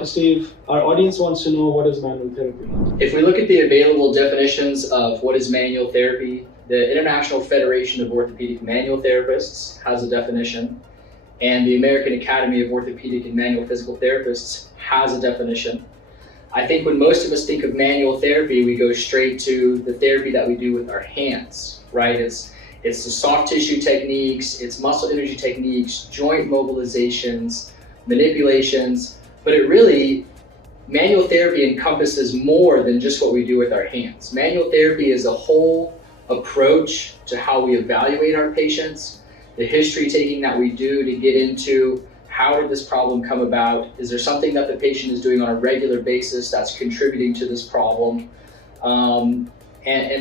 Dr. Steve, our audience wants to know what is manual therapy. If we look at the available definitions of what is manual therapy, the International Federation of Orthopedic Manual Therapists has a definition, and the American Academy of Orthopedic and Manual Physical Therapists has a definition. I think when most of us think of manual therapy, we go straight to the therapy that we do with our hands, right? It's the soft tissue techniques, it's muscle energy techniques, joint mobilizations, manipulations, but manual therapy encompasses more than just what we do with our hands. Manual therapy is a whole approach to how we evaluate our patients, the history taking that we do to get into how did this problem come about? Is there something that the patient is doing on a regular basis that's contributing to this problem? And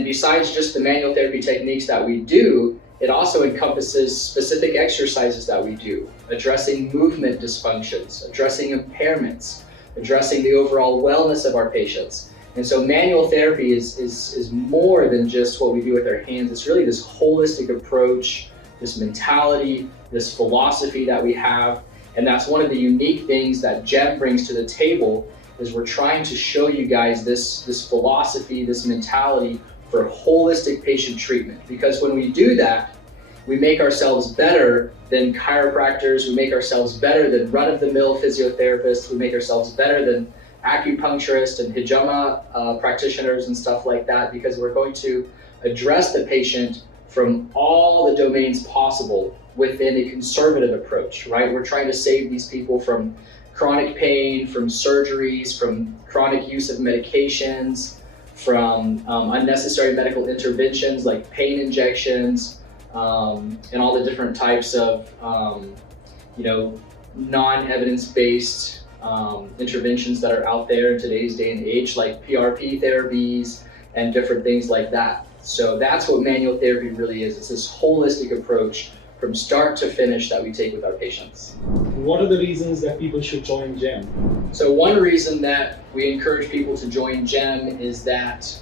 besides just the manual therapy techniques that we do, it also encompasses specific exercises that we do, addressing movement dysfunctions, addressing impairments, addressing the overall wellness of our patients. And so manual therapy is more than just what we do with our hands. It's really this holistic approach, this mentality, this philosophy that we have. And that's one of the unique things that GEM brings to the table, is we're trying to show you guys this philosophy, this mentality for holistic patient treatment. Because when we do that, we make ourselves better than chiropractors, we make ourselves better than run-of-the-mill physiotherapists, we make ourselves better than acupuncturists and hijama practitioners and stuff like that, because we're going to address the patient from all the domains possible within a conservative approach, right? We're trying to save these people from chronic pain, from surgeries, from chronic use of medications, from unnecessary medical interventions like pain injections, and all the different types of non-evidence-based interventions that are out there in today's day and age, like PRP therapies and different things like that. So that's what manual therapy really is. It's this holistic approach from start to finish that we take with our patients. What are the reasons that people should join GEM? So one reason that we encourage people to join GEM is that,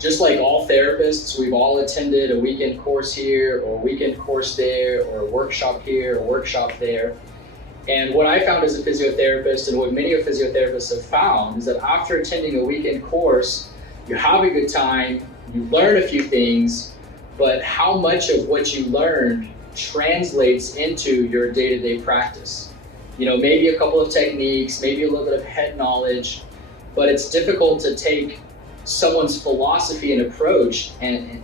just like all therapists, we've all attended a weekend course here or a weekend course there, or a workshop here or a workshop there. And what I found as a physiotherapist, and what many of physiotherapists have found, is that after attending a weekend course, you have a good time, you learn a few things, but how much of what you learned translates into your day-to-day practice? Maybe a couple of techniques, maybe a little bit of head knowledge, but it's difficult to take someone's philosophy and approach and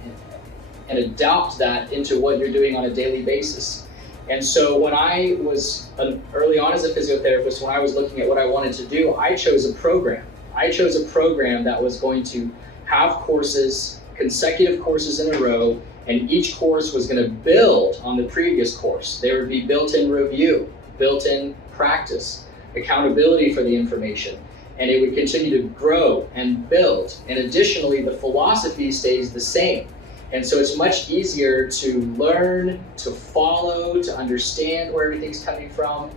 adopt that into what you're doing on a daily basis. And so when I was early on as a physiotherapist, when I was looking at what I wanted to do, I chose a program. I chose a program that was going to have courses, consecutive courses in a row, and each course was going to build on the previous course. There would be built-in review, built-in practice, accountability for the information, and it would continue to grow and build. And additionally, the philosophy stays the same. And so it's much easier to learn, to follow, to understand where everything's coming from.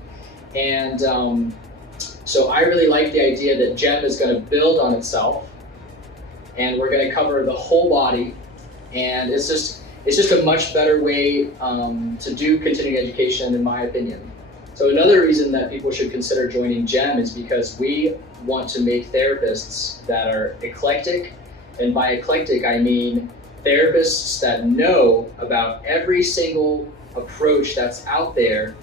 And so I really like the idea that GEM is going to build on itself, and we're going to cover the whole body. And it's just a much better way to do continuing education, in my opinion. So another reason that people should consider joining GEM is because we want to make therapists that are eclectic. And by eclectic, I mean therapists that know about every single approach that's out there.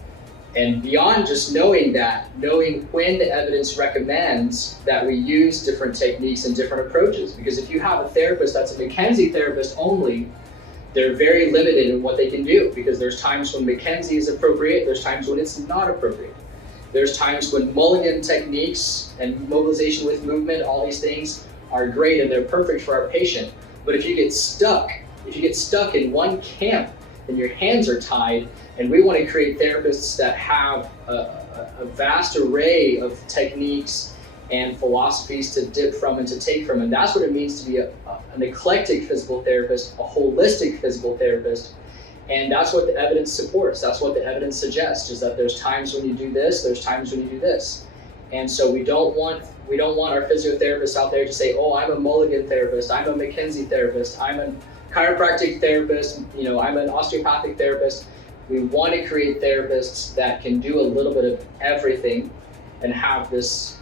And beyond just knowing that, knowing when the evidence recommends that we use different techniques and different approaches. Because if you have a therapist that's a McKenzie therapist only, they're very limited in what they can do, because there's times when McKenzie is appropriate, there's times when it's not appropriate. There's times when Mulligan techniques and mobilization with movement, all these things are great and they're perfect for our patient. But if you get stuck in one camp, then your hands are tied. And we want to create therapists that have a vast array of techniques and philosophies to dip from and to take from. And that's what it means to be an eclectic physical therapist, a holistic physical therapist. And that's what the evidence supports. That's what the evidence suggests, is that there's times when you do this, there's times when you do this. And so we don't want our physiotherapists out there to say, oh, I'm a Mulligan therapist, I'm a McKenzie therapist, I'm a chiropractic therapist, I'm an osteopathic therapist. We want to create therapists that can do a little bit of everything, and have this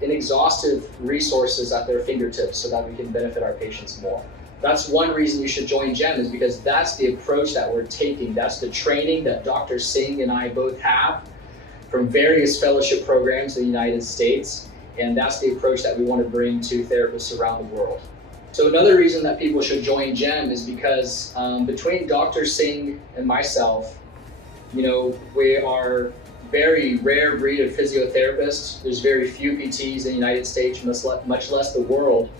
inexhaustive resources at their fingertips so that we can benefit our patients more. That's one reason you should join GEM, is because that's the approach that we're taking. That's the training that Dr. Singh and I both have from various fellowship programs in the United States, and that's the approach that we want to bring to therapists around the world. So another reason that people should join GEM is because between Dr. Singh and myself, we are very rare breed of physiotherapists. There's very few PTs in the United States, much less the world,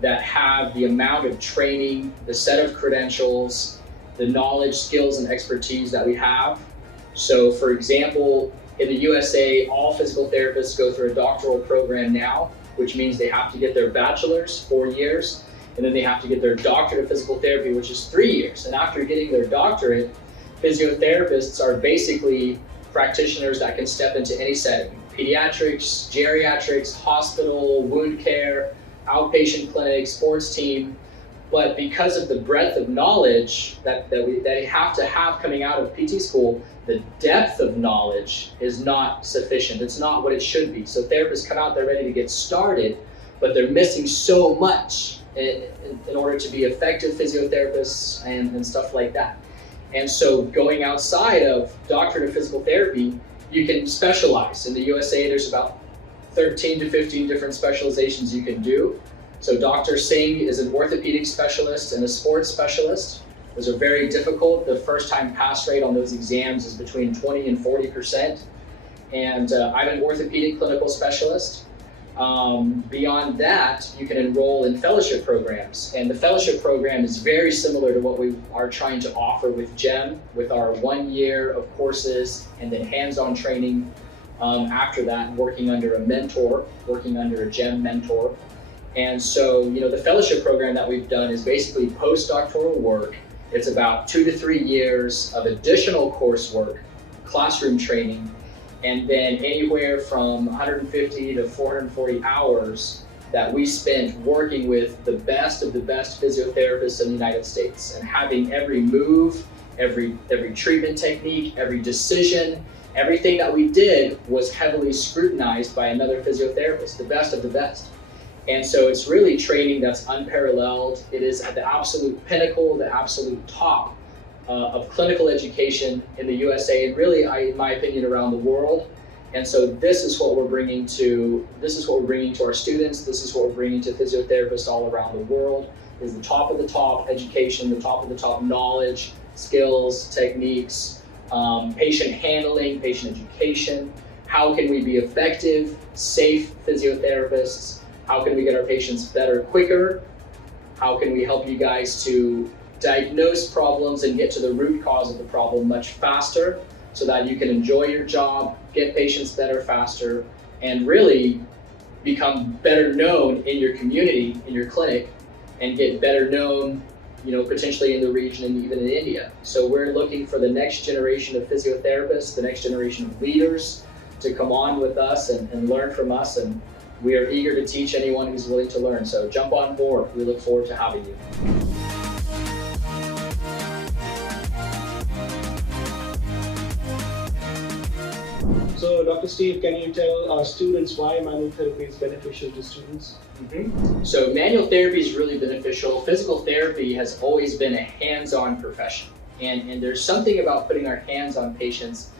that have the amount of training, the set of credentials, the knowledge, skills, and expertise that we have. So for example, in the USA, all physical therapists go through a doctoral program now, which means they have to get their bachelor's, 4 years, and then they have to get their doctorate of physical therapy, which is 3 years. And after getting their doctorate, physiotherapists are basically practitioners that can step into any setting: pediatrics, geriatrics, hospital, wound care, outpatient clinic, sports team. But because of the breadth of knowledge that they have to have coming out of PT school, the depth of knowledge is not sufficient. It's not what it should be. So therapists come out, they're ready to get started, but they're missing so much in order to be effective physiotherapists and stuff like that. And so going outside of doctorate of physical therapy, you can specialize. In the USA, there's about 13 to 15 different specializations you can do. So Dr. Singh is an orthopedic specialist and a sports specialist. Those are very difficult. The first time pass rate on those exams is between 20 and 40%. And I'm an orthopedic clinical specialist. Beyond that, you can enroll in fellowship programs. And the fellowship program is very similar to what we are trying to offer with GEM, with our 1 year of courses and then hands-on training after that, working under a mentor, working under a GEM mentor. And so, the fellowship program that we've done is basically postdoctoral work. It's about 2 to 3 years of additional coursework, classroom training, and then anywhere from 150 to 440 hours that we spent working with the best of the best physiotherapists in the United States, and having every move, every treatment technique, every decision, everything that we did was heavily scrutinized by another physiotherapist, the best of the best. And so it's really training that's unparalleled. It is at the absolute pinnacle, the absolute top of clinical education in the USA, and really, in my opinion, around the world. And so this is what we're bringing to our students. This is what we're bringing to physiotherapists all around the world. Is the top of the top education, the top of the top knowledge, skills, techniques, patient handling, patient education. How can we be effective, safe physiotherapists? How can we get our patients better quicker? How can we help you guys to diagnose problems and get to the root cause of the problem much faster, so that you can enjoy your job, get patients better faster, and really become better known in your community, in your clinic, and get better known, potentially in the region and even in India. So we're looking for the next generation of physiotherapists, the next generation of leaders to come on with us and learn from us. And we are eager to teach anyone who's willing to learn. So jump on board. We look forward to having you. So, Dr. Steve, can you tell our students why manual therapy is beneficial to students? So manual therapy is really beneficial. Physical therapy has always been a hands-on profession. And there's something about putting our hands on patients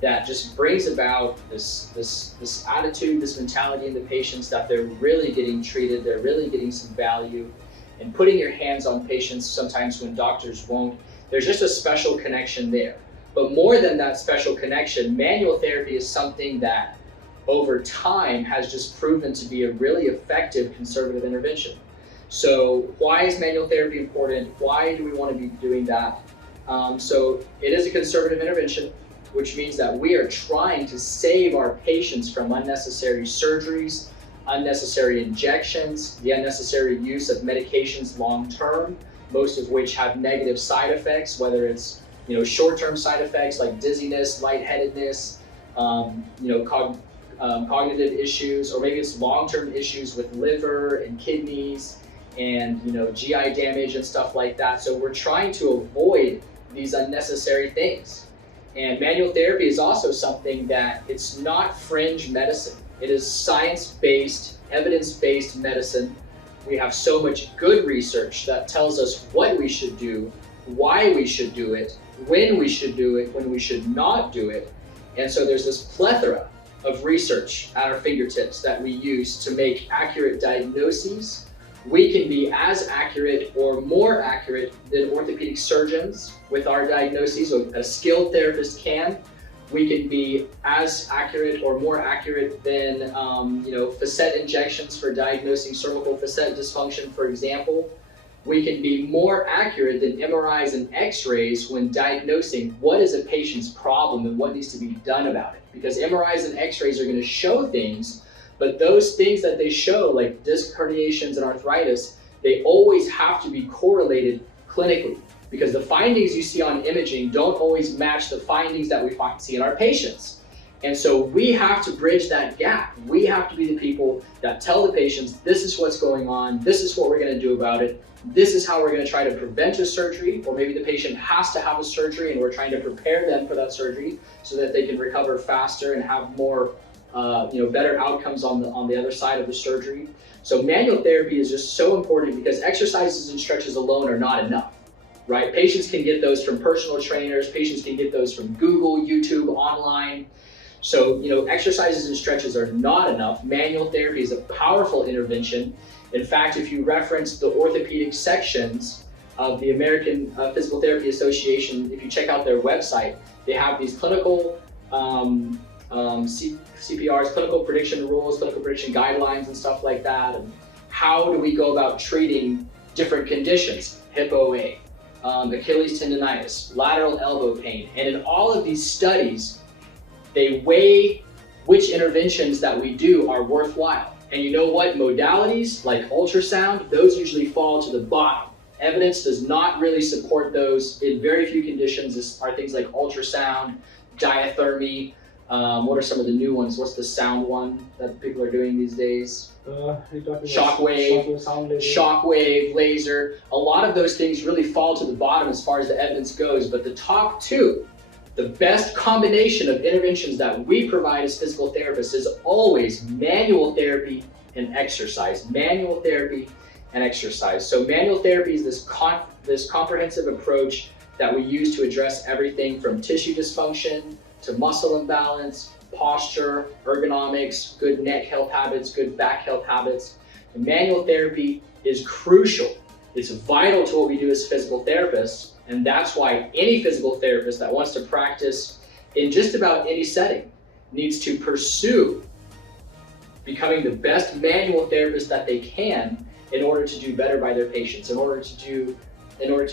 that just brings about this attitude, this mentality in the patients that they're really getting treated, they're really getting some value. And putting your hands on patients sometimes when doctors won't, there's just a special connection there. But more than that special connection, manual therapy is something that over time has just proven to be a really effective conservative intervention. So why is manual therapy important? Why do we want to be doing that? So it is a conservative intervention, which means that we are trying to save our patients from unnecessary surgeries, unnecessary injections, the unnecessary use of medications long-term, most of which have negative side effects, whether it's short-term side effects like dizziness, lightheadedness, cognitive issues, or maybe it's long-term issues with liver and kidneys and GI damage and stuff like that. So we're trying to avoid these unnecessary things. And manual therapy is also something that it's not fringe medicine. It is science-based, evidence-based medicine. We have so much good research that tells us what we should do, why we should do it, when we should do it, when we should not do it. And so there's this plethora of research at our fingertips that we use to make accurate diagnoses. We can be as accurate or more accurate than orthopedic surgeons with our diagnoses, or a skilled therapist can. We can be as accurate or more accurate than facet injections for diagnosing cervical facet dysfunction, for example. We can be more accurate than MRIs and X-rays when diagnosing what is a patient's problem and what needs to be done about it. Because MRIs and X-rays are going to show things, but those things that they show, like disc herniations and arthritis, they always have to be correlated clinically, because the findings you see on imaging don't always match the findings that we see in our patients. And so we have to bridge that gap. We have to be the people that tell the patients, this is what's going on, this is what we're going to do about it, this is how we're going to try to prevent a surgery, or maybe the patient has to have a surgery and we're trying to prepare them for that surgery so that they can recover faster and have more better outcomes on the other side of the surgery. So manual therapy is just so important, because exercises and stretches alone are not enough, right? Patients can get those from personal trainers, patients can get those from Google, YouTube, online. So, exercises and stretches are not enough. Manual therapy is a powerful intervention. In fact, if you reference the orthopedic sections of the American Physical Therapy Association, if you check out their website, they have these clinical CPRs, clinical prediction rules, clinical prediction guidelines and stuff like that. And how do we go about treating different conditions? Hip OA, Achilles tendonitis, lateral elbow pain. And in all of these studies, they weigh which interventions that we do are worthwhile. And you know what? Modalities like ultrasound, those usually fall to the bottom. Evidence does not really support those. In very few conditions are things like ultrasound, diathermy. What are some of the new ones? What's the sound one that people are doing these days? Shockwave, laser. A lot of those things really fall to the bottom as far as the evidence goes, but the top two, the best combination of interventions that we provide as physical therapists is always manual therapy and exercise. Manual therapy and exercise. So manual therapy is this comprehensive approach that we use to address everything from tissue dysfunction to muscle imbalance, posture, ergonomics, good neck health habits, good back health habits. And manual therapy is crucial. It's vital to what we do as physical therapists. And that's why any physical therapist that wants to practice in just about any setting needs to pursue becoming the best manual therapist that they can in order to do better by their patients, in order to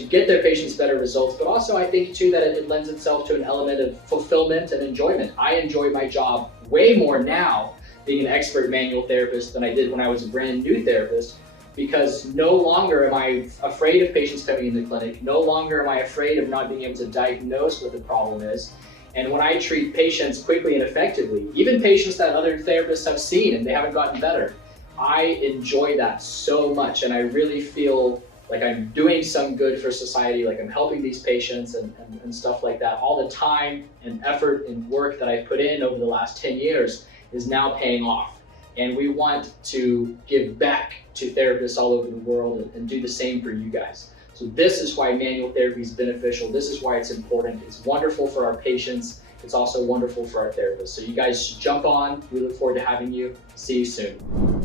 get their patients better results. But also I think too that it lends itself to an element of fulfillment and enjoyment. I enjoy my job way more now being an expert manual therapist than I did when I was a brand new therapist, because no longer am I afraid of patients coming in the clinic. No longer am I afraid of not being able to diagnose what the problem is. And when I treat patients quickly and effectively, even patients that other therapists have seen and they haven't gotten better, I enjoy that so much. And I really feel like I'm doing some good for society, like I'm helping these patients and stuff like that. All the time and effort and work that I've put in over the last 10 years is now paying off. And we want to give back to therapists all over the world and do the same for you guys. So this is why manual therapy is beneficial. This is why it's important. It's wonderful for our patients. It's also wonderful for our therapists. So you guys should jump on. We look forward to having you. See you soon.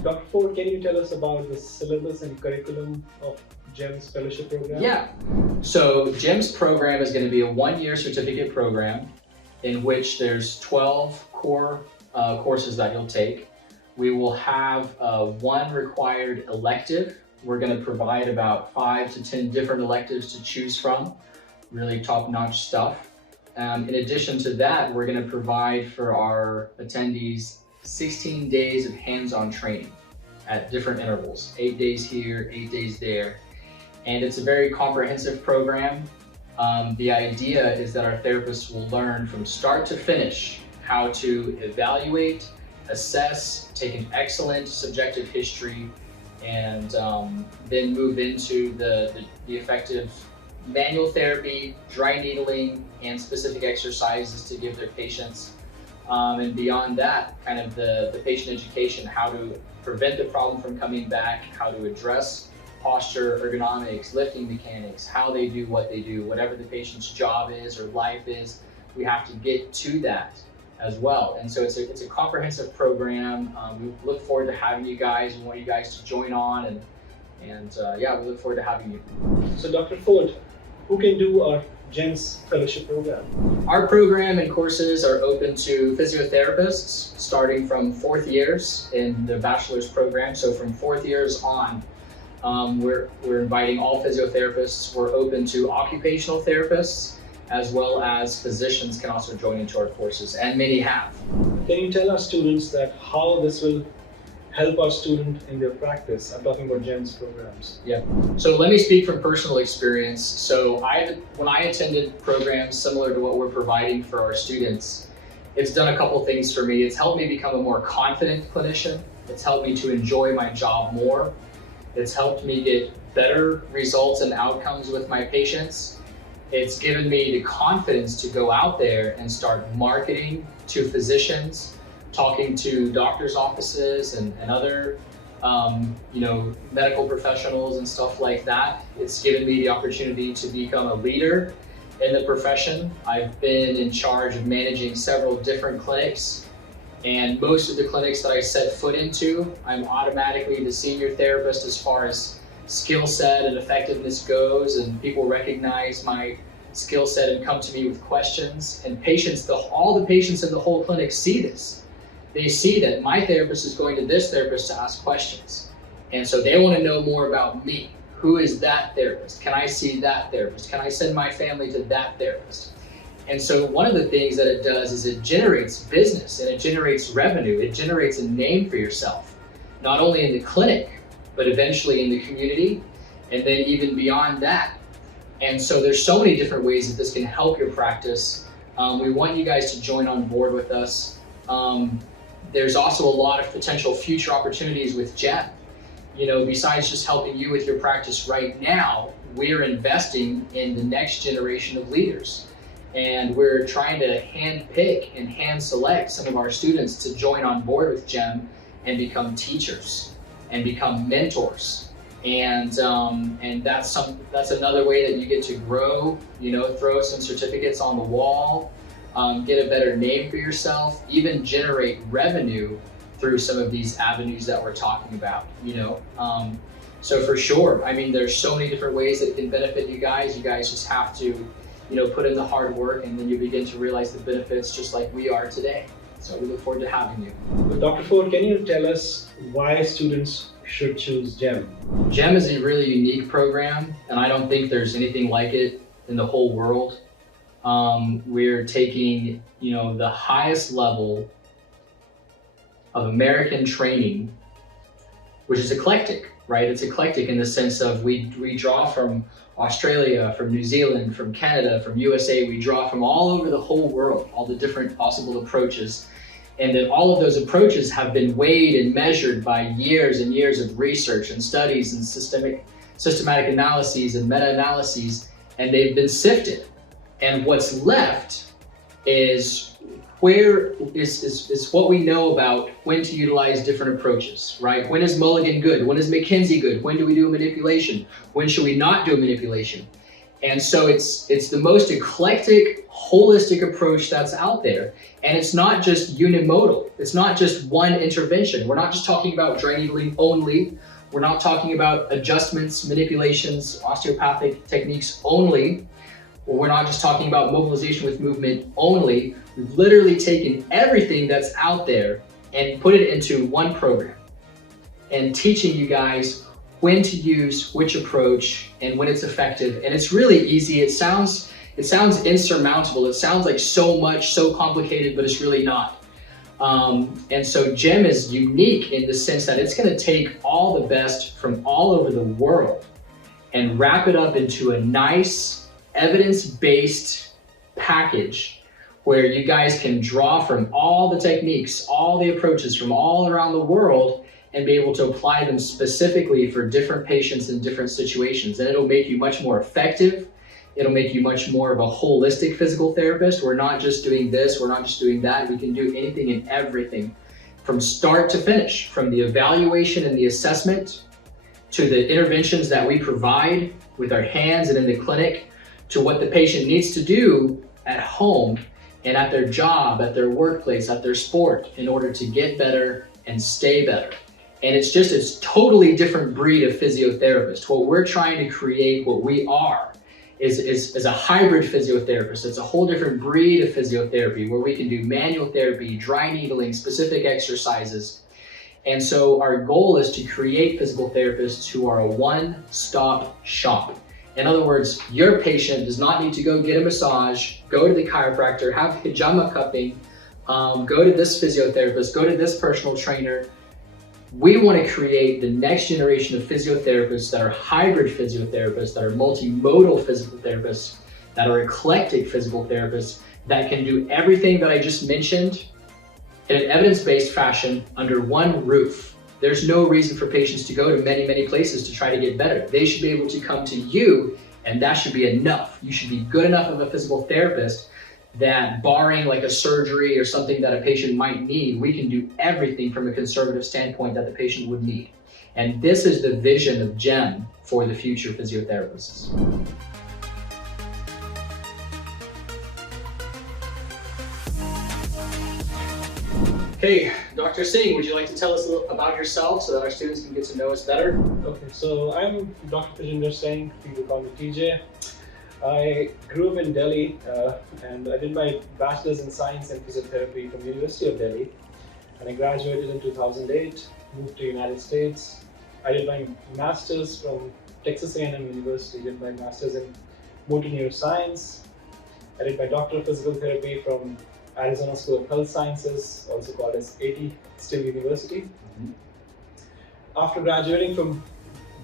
Dr. Ford, can you tell us about the syllabus and curriculum of GEM's fellowship program? Yeah. So GEM's program is going to be a one-year certificate program in which there's 12 core courses that you'll take. We will have one required elective. We're going to provide about 5 to 10 different electives to choose from, really top-notch stuff. In addition to that, we're going to provide for our attendees 16 days of hands-on training at different intervals, 8 days here, 8 days there. And it's a very comprehensive program. The idea is that our therapists will learn from start to finish how to evaluate, assess, take an excellent subjective history, and then move into the effective manual therapy, dry needling, and specific exercises to give their patients. And beyond that, kind of the patient education, how to prevent the problem from coming back, how to address posture, ergonomics, lifting mechanics, how they do what they do, whatever the patient's job is or life is, we have to get to that as well. And so it's a comprehensive program. We look forward to having you guys. We want you guys to join on, and yeah, we look forward to having you. So Dr. Ford, who can do our GEMS fellowship program? Our program and courses are open to physiotherapists starting from 4th years in the bachelor's program. So from 4th years on, we're inviting all physiotherapists. We're open to occupational therapists, as well as physicians can also join into our courses, and many have. Can you tell our students that how this will help our student in their practice? I'm talking about GEMS programs. Yeah. So let me speak from personal experience. So when I attended programs similar to what we're providing for our students, it's done a couple things for me. It's helped me become a more confident clinician. It's helped me to enjoy my job more. It's helped me get better results and outcomes with my patients. It's given me the confidence to go out there and start marketing to physicians, talking to doctors' offices and other medical professionals and stuff like that. It's given me the opportunity to become a leader in the profession. I've been in charge of managing several different clinics, and most of the clinics that I set foot into, I'm automatically the senior therapist as far as skill set and effectiveness goes, and people recognize my skill set and come to me with questions. And patients, all the patients in the whole clinic see this. They see that my therapist is going to this therapist to ask questions. And so they want to know more about me. Who is that therapist? Can I see that therapist? Can I send my family to that therapist? And so one of the things that it does is it generates business and it generates revenue. It generates a name for yourself, not only in the clinic, but eventually in the community, and then even beyond that. And so there's so many different ways that this can help your practice. We want you guys to join on board with us. There's also a lot of potential future opportunities with GEM. Besides just helping you with your practice right now, we're investing in the next generation of leaders. And we're trying to hand pick and hand select some of our students to join on board with GEM and become teachers and become mentors. And that's another way that you get to grow, throw some certificates on the wall, get a better name for yourself, even generate revenue through some of these avenues that we're talking about, So for sure, there's so many different ways that can benefit you guys. You guys just have to, put in the hard work, and then you begin to realize the benefits just like we are today. So we look forward to having you. But Dr. Ford, can you tell us why students should choose GEM? GEM is a really unique program, and I don't think there's anything like it in the whole world. We're taking, the highest level of American training, which is eclectic, right? It's eclectic in the sense of we draw from Australia, from New Zealand, from Canada, from USA. We draw from all over the whole world, all the different possible approaches. And then all of those approaches have been weighed and measured by years and years of research and studies and systematic analyses and meta-analyses, and they've been sifted. And what's left is what we know about when to utilize different approaches, right? When is Mulligan good? When is McKenzie good? When do we do a manipulation? When should we not do a manipulation? And so it's the most eclectic, holistic approach that's out there. And it's not just unimodal. It's not just one intervention. We're not just talking about dry needling only. We're not talking about adjustments, manipulations, osteopathic techniques only. Or we're not just talking about mobilization with movement only. We've literally taken everything that's out there and put it into one program and teaching you guys when to use which approach and when it's effective. And it's really easy. It sounds insurmountable. It sounds like so complicated, but it's really not. And so GEM is unique in the sense that it's going to take all the best from all over the world and wrap it up into a nice evidence-based package where you guys can draw from all the techniques, all the approaches from all around the world and be able to apply them specifically for different patients in different situations. And it'll make you much more effective. It'll make you much more of a holistic physical therapist. We're not just doing this, we're not just doing that. We can do anything and everything from start to finish, from the evaluation and the assessment to the interventions that we provide with our hands and in the clinic, to what the patient needs to do at home and at their job, at their workplace, at their sport, in order to get better and stay better. And it's totally different breed of physiotherapist. What we're trying to create, what we are, is a hybrid physiotherapist. It's a whole different breed of physiotherapy where we can do manual therapy, dry needling, specific exercises. And so our goal is to create physical therapists who are a one-stop shop. In other words, your patient does not need to go get a massage, go to the chiropractor, have pajama cupping, go to this physiotherapist, go to this personal trainer. We want to create the next generation of physiotherapists that are hybrid physiotherapists, that are multimodal physical therapists, that are eclectic physical therapists, that can do everything that I just mentioned in an evidence-based fashion under one roof. There's no reason for patients to go to many, many places to try to get better. They should be able to come to you, and that should be enough. You should be good enough of a physical therapist that, barring like a surgery or something that a patient might need, we can do everything from a conservative standpoint that the patient would need. And this is the vision of GEM for the future physiotherapists. Okay, Dr. Singh, would you like to tell us a little about yourself so that our students can get to know us better? Okay, so I'm Dr. Tejinder Singh, people call me TJ. I grew up in Delhi and I did my bachelor's in science and physiotherapy from the University of Delhi, and I graduated in 2008, moved to United States. I did my master's from Texas A&M University, did my master's in motor neuroscience. I did my doctor of physical therapy from Arizona School of Health Sciences, also called as AT Still University. After graduating from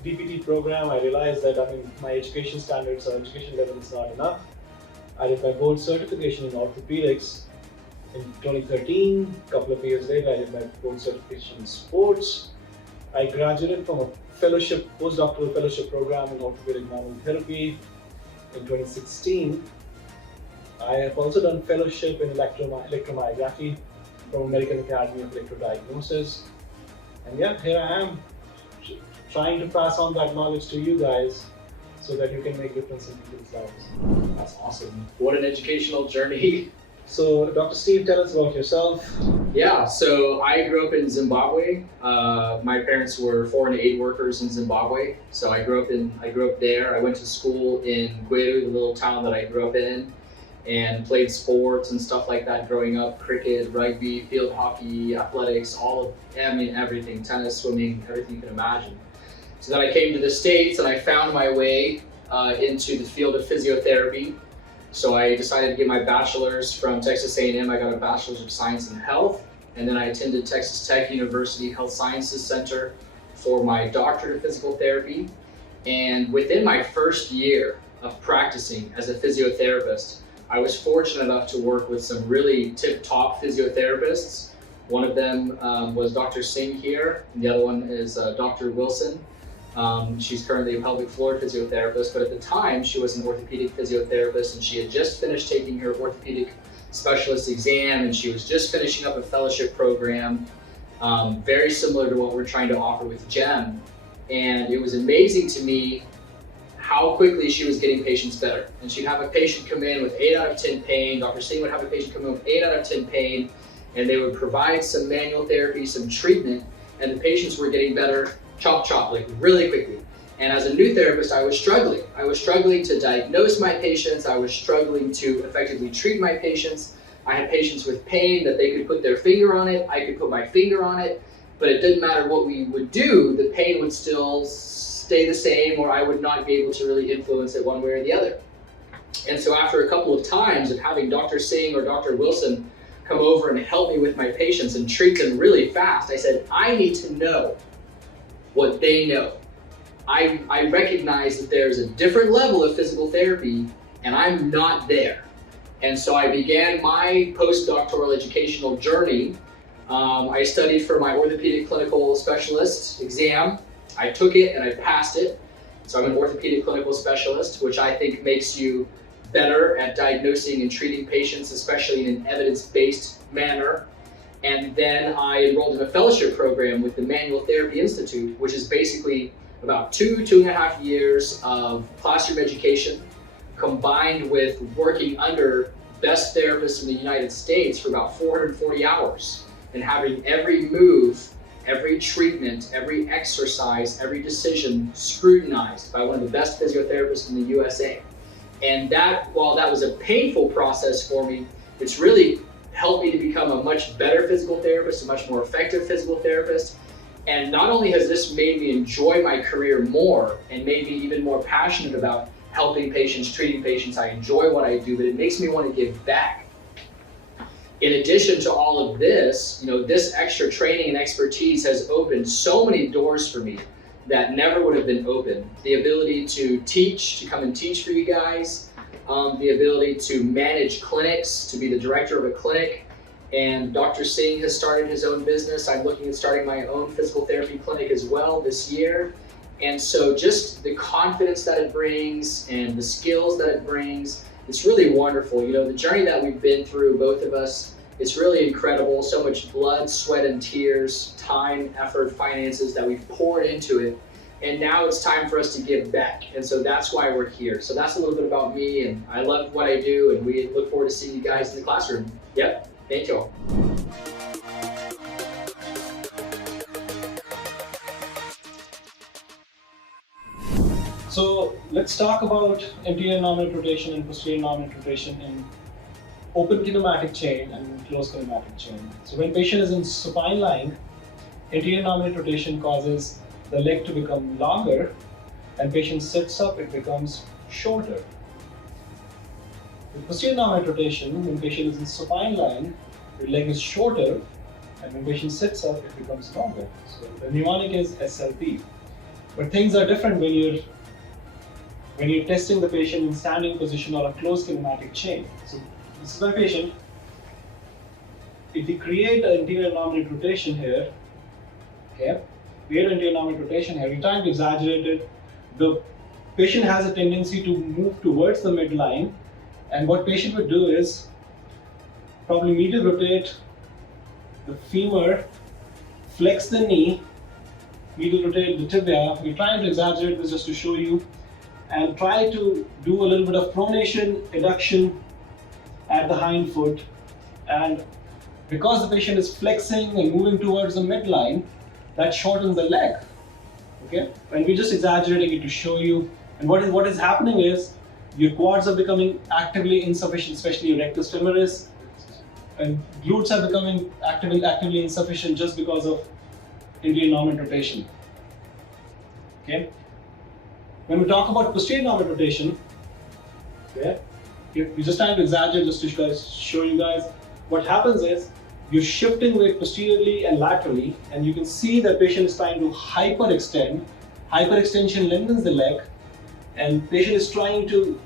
BPT program, I realized that my education standards or education level is not enough. I did my board certification in orthopedics in 2013. A couple of years later, I did my board certification in sports. I graduated from a fellowship, postdoctoral fellowship program in orthopedic manual therapy in 2016. I have also done fellowship in electromyography from American Academy of Electrodiagnosis. And yeah, here I am, trying to pass on that knowledge to you guys so that you can make difference in people's lives. That's awesome. What an educational journey. So, Dr. Steve, tell us about yourself. Yeah, so I grew up in Zimbabwe. My parents were foreign aid workers in Zimbabwe. So I grew up there. I went to school in Gweru, the little town that I grew up in, and played sports and stuff like that growing up: cricket, rugby, field hockey, athletics, everything, tennis, swimming, everything you can imagine. So then I came to the States and I found my way into the field of physiotherapy. So I decided to get my bachelor's from Texas A&M. I got a bachelor's of science in health, and then I attended Texas Tech University Health Sciences Center for my doctorate of physical therapy. And within my first year of practicing as a physiotherapist, I was fortunate enough to work with some really tip-top physiotherapists. One of them was Dr. Singh here, and the other one is Dr. Wilson. She's currently a pelvic floor physiotherapist, but at the time she was an orthopedic physiotherapist, and she had just finished taking her orthopedic specialist exam, and she was just finishing up a fellowship program, very similar to what we're trying to offer with GEM. And it was amazing to me how quickly she was getting patients better. And she'd have a patient come in with 8 out of 10 pain. Dr. Singh would have a patient come in with 8 out of 10 pain, and they would provide some manual therapy, some treatment, and the patients were getting better, chop, like really quickly. And as a new therapist, I was struggling. I was struggling to diagnose my patients. I was struggling to effectively treat my patients. I had patients with pain that they could put their finger on it. I could put my finger on it, but it didn't matter what we would do, the pain would still stay the same, or I would not be able to really influence it one way or the other. And so after a couple of times of having Dr. Singh or Dr. Wilson come over and help me with my patients and treat them really fast, I said, I need to know what they know. I recognize that there's a different level of physical therapy and I'm not there. And so I began my postdoctoral educational journey. I studied for my orthopedic clinical specialist exam. I took it and I passed it. So I'm an orthopedic clinical specialist, which I think makes you better at diagnosing and treating patients, especially in an evidence-based manner. And then I enrolled in a fellowship program with the Manual Therapy Institute, which is basically about 2.5 years of classroom education combined with working under best therapists in the United States for about 440 hours and having every move, every treatment, every exercise, every decision scrutinized by one of the best physiotherapists in the USA. And that, while that was a painful process for me, it's really helped me to become a much better physical therapist, a much more effective physical therapist. And not only has this made me enjoy my career more and made me even more passionate about helping patients, treating patients, I enjoy what I do, but it makes me want to give back. In addition to all of this, this extra training and expertise has opened so many doors for me that never would have been open. The ability to teach, to come and teach for you guys, the ability to manage clinics, to be the director of a clinic, and Dr. Singh has started his own business. I'm looking at starting my own physical therapy clinic as well this year. And so just the confidence that it brings and the skills that it brings, it's really wonderful. The journey that we've been through, both of us, it's really incredible. So much blood, sweat, and tears, time, effort, finances that we've poured into it. And now it's time for us to give back. And so that's why we're here. So that's a little bit about me, and I love what I do, and we look forward to seeing you guys in the classroom. Yep, thank you all. So let's talk about anterior nominal rotation and posterior nominal rotation in open kinematic chain and closed kinematic chain. So when patient is in supine lying, anterior nominal rotation causes the leg to become longer, and patient sits up, it becomes shorter. With posterior nominal rotation, when patient is in supine lying, the leg is shorter, and when patient sits up, it becomes longer. So the mnemonic is SLP. But things are different when you're testing the patient in standing position or a closed kinematic chain. So this is my patient. If we create an anterior nominal rotation here, okay, we're trying to exaggerate it. The patient has a tendency to move towards the midline, and what patient would do is probably medial rotate the femur, flex the knee, medial rotate the tibia. We're trying to exaggerate this just to show you, and try to do a little bit of pronation, adduction at the hind foot. And because the patient is flexing and moving towards the midline, that shortens the leg. Okay? And we're just exaggerating it to show you. And what is happening is your quads are becoming actively insufficient, especially your rectus femoris, and glutes are becoming actively insufficient just because of anterior nominal rotation. Okay? When we talk about posterior nominal rotation, okay, we're just trying to exaggerate just to show you guys. What happens is you're shifting weight posteriorly and laterally, and you can see that patient is trying to hyperextend. Hyperextension lengthens the leg, and patient is trying to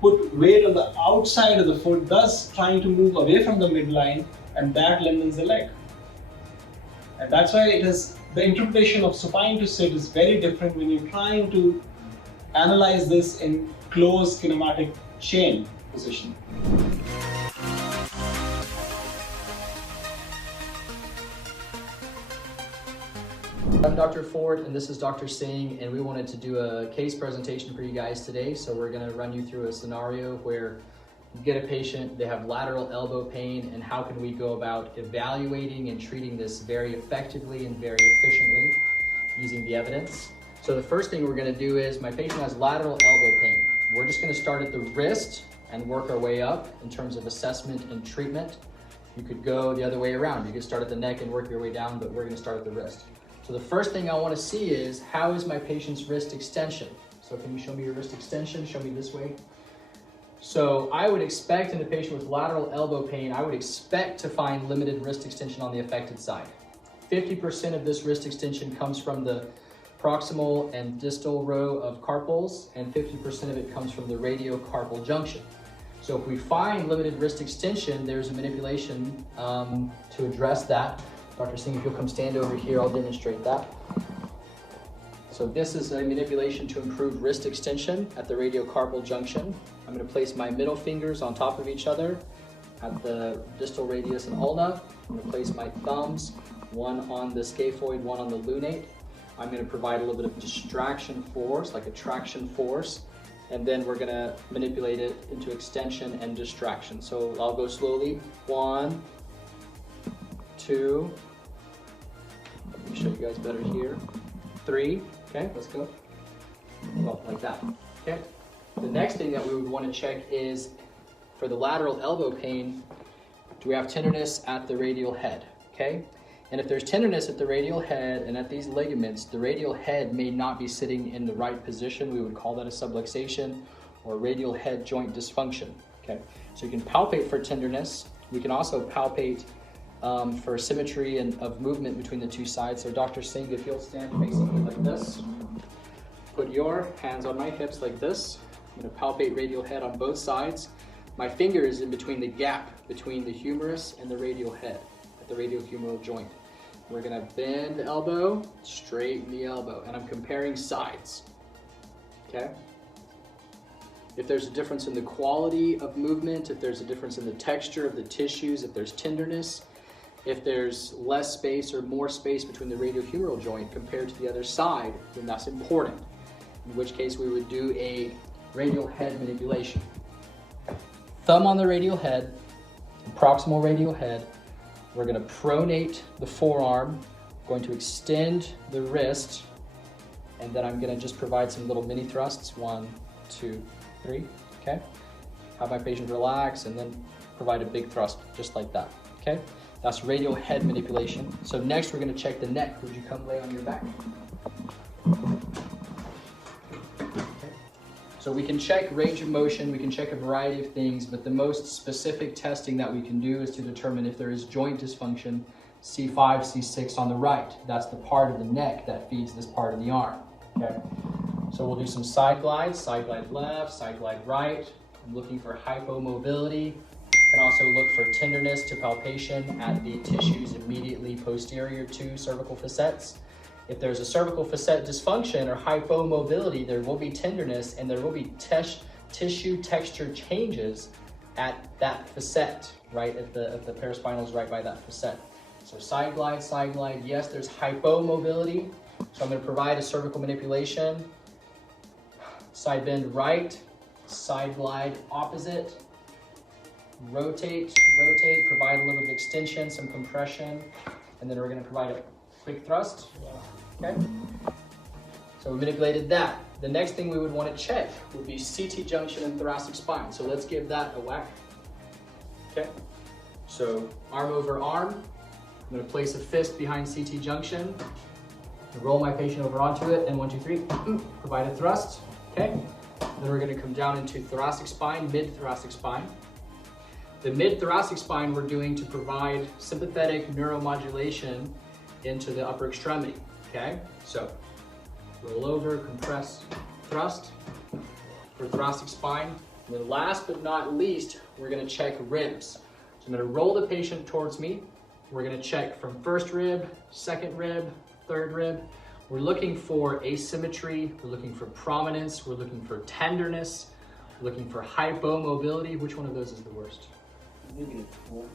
put weight on the outside of the foot, thus trying to move away from the midline, and that lengthens the leg. And that's why the interpretation of supine to sit is very different when you're trying to analyze this in closed kinematic chain position. I'm Dr. Ford, and this is Dr. Singh, and we wanted to do a case presentation for you guys today. So we're going to run you through a scenario where you get a patient, they have lateral elbow pain, and how can we go about evaluating and treating this very effectively and very efficiently using the evidence. So the first thing we're going to do is, my patient has lateral elbow pain. We're just going to start at the wrist and work our way up in terms of assessment and treatment. You could go the other way around. You could start at the neck and work your way down, but we're going to start at the wrist. So the first thing I want to see is, how is my patient's wrist extension? So can you show me your wrist extension? Show me this way. So I would expect in a patient with lateral elbow pain, I would expect to find limited wrist extension on the affected side. 50% of this wrist extension comes from the proximal and distal row of carpals, and 50% of it comes from the radiocarpal junction. So if we find limited wrist extension, there's a manipulation to address that. Dr. Singh, if you'll come stand over here, I'll demonstrate that. So this is a manipulation to improve wrist extension at the radiocarpal junction. I'm going to place my middle fingers on top of each other at the distal radius and ulna. I'm going to place my thumbs, one on the scaphoid, one on the lunate. I'm going to provide a little bit of distraction force, like a traction force, and then we're going to manipulate it into extension and distraction. So I'll go slowly. 1, 2, let me show you guys better here. 3, okay, let's go. Well, like that, okay. The next thing that we would want to check is for the lateral elbow pain, do we have tenderness at the radial head, okay? And if there's tenderness at the radial head and at these ligaments, the radial head may not be sitting in the right position. We would call that a subluxation or radial head joint dysfunction, okay? So you can palpate for tenderness. We can also palpate for symmetry and of movement between the two sides. So Dr. Singh, if you'll stand facing me like this, put your hands on my hips like this. I'm gonna palpate radial head on both sides. My finger is in between the gap between the humerus and the radial head at the radiohumeral joint. We're gonna bend the elbow, straighten the elbow, and I'm comparing sides, okay? If there's a difference in the quality of movement, if there's a difference in the texture of the tissues, if there's tenderness, if there's less space or more space between the radiohumeral joint compared to the other side, then that's important. In which case we would do a radial head manipulation. Thumb on the radial head, proximal radial head. We're going to pronate the forearm, going to extend the wrist, and then I'm going to just provide some little mini thrusts. 1, 2, 3, okay? Have my patient relax and then provide a big thrust, just like that, okay? That's radial head manipulation. So next we're going to check the neck. Would you come lay on your back? Okay. So we can check range of motion, we can check a variety of things, but the most specific testing that we can do is to determine if there is joint dysfunction, C5, C6 on the right. That's the part of the neck that feeds this part of the arm, okay? So we'll do some side glides, side glide left, side glide right. I'm looking for hypomobility. Can also look for tenderness to palpation at the tissues immediately posterior to cervical facets. If there's a cervical facet dysfunction or hypomobility, there will be tenderness and there will be tissue texture changes at that facet, right? At the paraspinals right by that facet. So side glide, yes, there's hypomobility. So I'm going to provide a cervical manipulation. Side bend right, side glide opposite. Rotate, provide a little bit of extension, some compression, and then we're going to provide a quick thrust, okay? So we manipulated that. The next thing we would want to check would be CT junction and thoracic spine. So let's give that a whack, okay? So arm over arm, I'm going to place a fist behind CT junction, roll my patient over onto it, and 1, 2, 3, provide a thrust, okay? Then we're going to come down into thoracic spine, mid-thoracic spine. The mid-thoracic spine we're doing to provide sympathetic neuromodulation into the upper extremity, okay? So roll over, compress, thrust for thoracic spine. And then last but not least, we're gonna check ribs. So I'm gonna roll the patient towards me. We're gonna check from first rib, second rib, third rib. We're looking for asymmetry, we're looking for prominence, we're looking for tenderness, we're looking for hypomobility. Which one of those is the worst? Maybe what?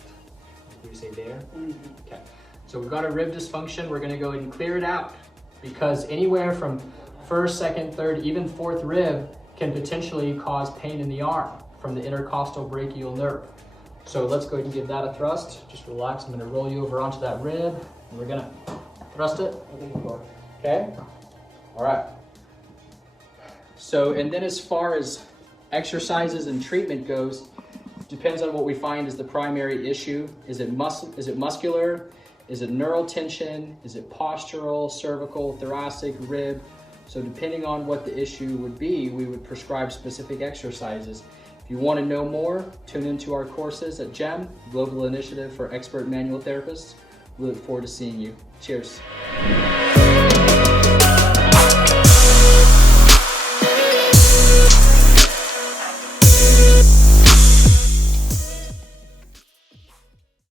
Would you say there? Okay. So we've got a rib dysfunction. We're going to go ahead and clear it out because anywhere from first, second, third, even fourth rib can potentially cause pain in the arm from the intercostal brachial nerve. So let's go ahead and give that a thrust. Just relax. I'm going to roll you over onto that rib and we're going to thrust it. Okay. All right. So, and then as far as exercises and treatment goes, depends on what we find is the primary issue. Is it muscular? Is it neural tension? Is it postural, cervical, thoracic, rib? So depending on what the issue would be, we would prescribe specific exercises. If you want to know more, tune into our courses at GEM, Global Initiative for Expert Manual Therapists. We look forward to seeing you. Cheers.